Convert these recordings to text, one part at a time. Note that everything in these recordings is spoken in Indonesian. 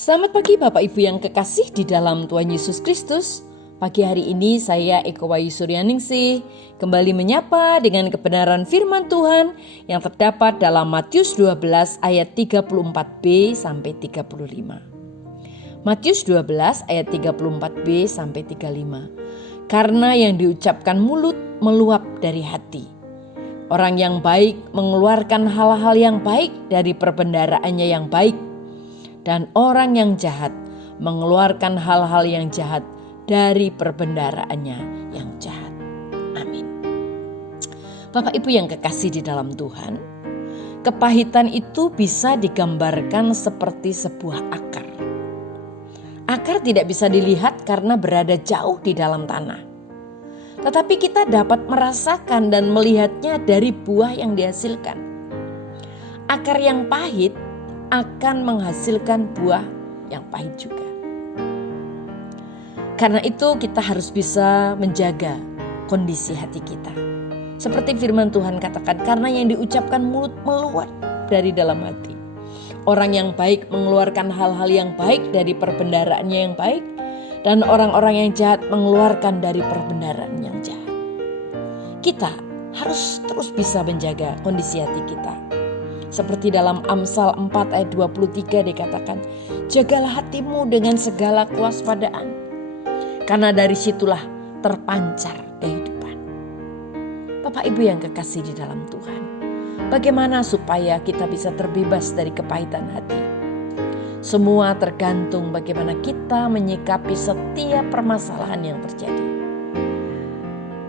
Selamat pagi Bapak Ibu yang kekasih di dalam Tuhan Yesus Kristus. Pagi hari ini saya Eko Wayu Suryaningsih kembali menyapa dengan kebenaran firman Tuhan yang terdapat dalam Matius 12 ayat 34b sampai 35. Matius 12 ayat 34b sampai 35. Karena yang diucapkan mulut meluap dari hati. Orang yang baik mengeluarkan hal-hal yang baik dari perbendaraannya yang baik. Dan orang yang jahat mengeluarkan hal-hal yang jahat dari perbendaraannya yang jahat. Amin. Bapak Ibu yang kekasih di dalam Tuhan, kepahitan itu bisa digambarkan seperti sebuah akar. Akar tidak bisa dilihat karena berada jauh di dalam tanah. Tetapi kita dapat merasakan dan melihatnya dari buah yang dihasilkan. Akar yang pahit akan menghasilkan buah yang pahit juga. Karena itu kita harus bisa menjaga kondisi hati kita. Seperti firman Tuhan katakan, karena yang diucapkan mulut meluap dari dalam hati. Orang yang baik mengeluarkan hal-hal yang baik dari perbendaraannya yang baik, dan orang-orang yang jahat mengeluarkan dari perbendaraan yang jahat. Kita harus terus bisa menjaga kondisi hati kita. Seperti dalam Amsal 4 ayat 23 dikatakan, jagalah hatimu dengan segala kewaspadaan, karena dari situlah terpancar kehidupan. Bapak Ibu yang kekasih di dalam Tuhan, bagaimana supaya kita bisa terbebas dari kepahitan hati? Semua tergantung bagaimana kita menyikapi setiap permasalahan yang terjadi.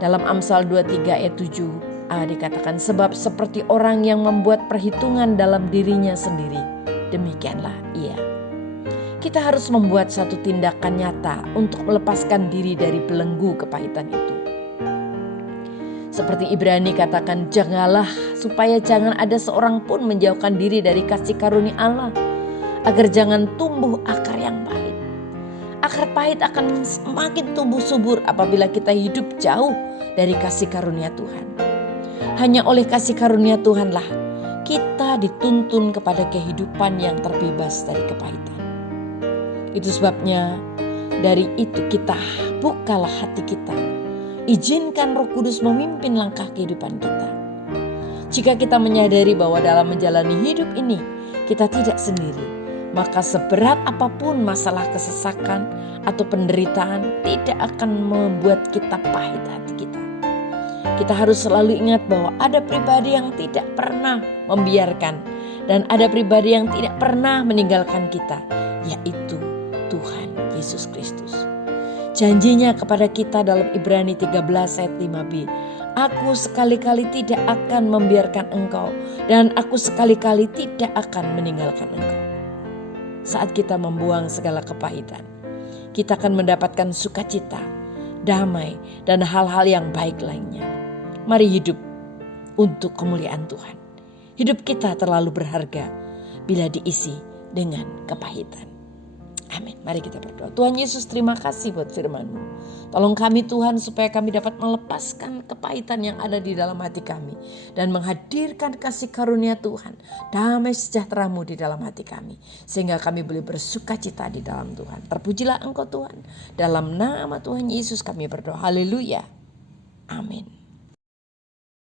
Dalam Amsal 23 ayat 7 dikatakan, sebab seperti orang yang membuat perhitungan dalam dirinya sendiri, demikianlah ia. Kita harus membuat satu tindakan nyata untuk melepaskan diri dari belenggu kepahitan itu. Seperti Ibrani katakan, janganlah supaya jangan ada seorang pun menjauhkan diri dari kasih karunia Allah, agar jangan tumbuh akar yang pahit. Akar pahit akan semakin tumbuh subur apabila kita hidup jauh dari kasih karunia Tuhan. Hanya oleh kasih karunia Tuhanlah kita dituntun kepada kehidupan yang terbebas dari kepahitan. Itu sebabnya dari itu kita bukalah hati kita. Izinkan Roh Kudus memimpin langkah kehidupan kita. Jika kita menyadari bahwa dalam menjalani hidup ini kita tidak sendiri, maka seberat apapun masalah kesesakan atau penderitaan tidak akan membuat kita pahit hati kita. Kita harus selalu ingat bahwa ada pribadi yang tidak pernah membiarkan dan ada pribadi yang tidak pernah meninggalkan kita, yaitu Tuhan Yesus Kristus. Janjinya kepada kita dalam Ibrani 13 ayat 5b, aku sekali-kali tidak akan membiarkan engkau dan aku sekali-kali tidak akan meninggalkan engkau. Saat kita membuang segala kepahitan, kita akan mendapatkan sukacita, damai, dan hal-hal yang baik lainnya. Mari hidup untuk kemuliaan Tuhan. Hidup kita terlalu berharga bila diisi dengan kepahitan. Amin. Mari kita berdoa. Tuhan Yesus, terima kasih buat firman-Mu. Tolong kami Tuhan supaya kami dapat melepaskan kepahitan yang ada di dalam hati kami. Dan menghadirkan kasih karunia Tuhan. Damai sejahtera-Mu di dalam hati kami. Sehingga kami boleh bersuka cita di dalam Tuhan. Terpujilah Engkau Tuhan. Dalam nama Tuhan Yesus kami berdoa. Haleluya. Amin.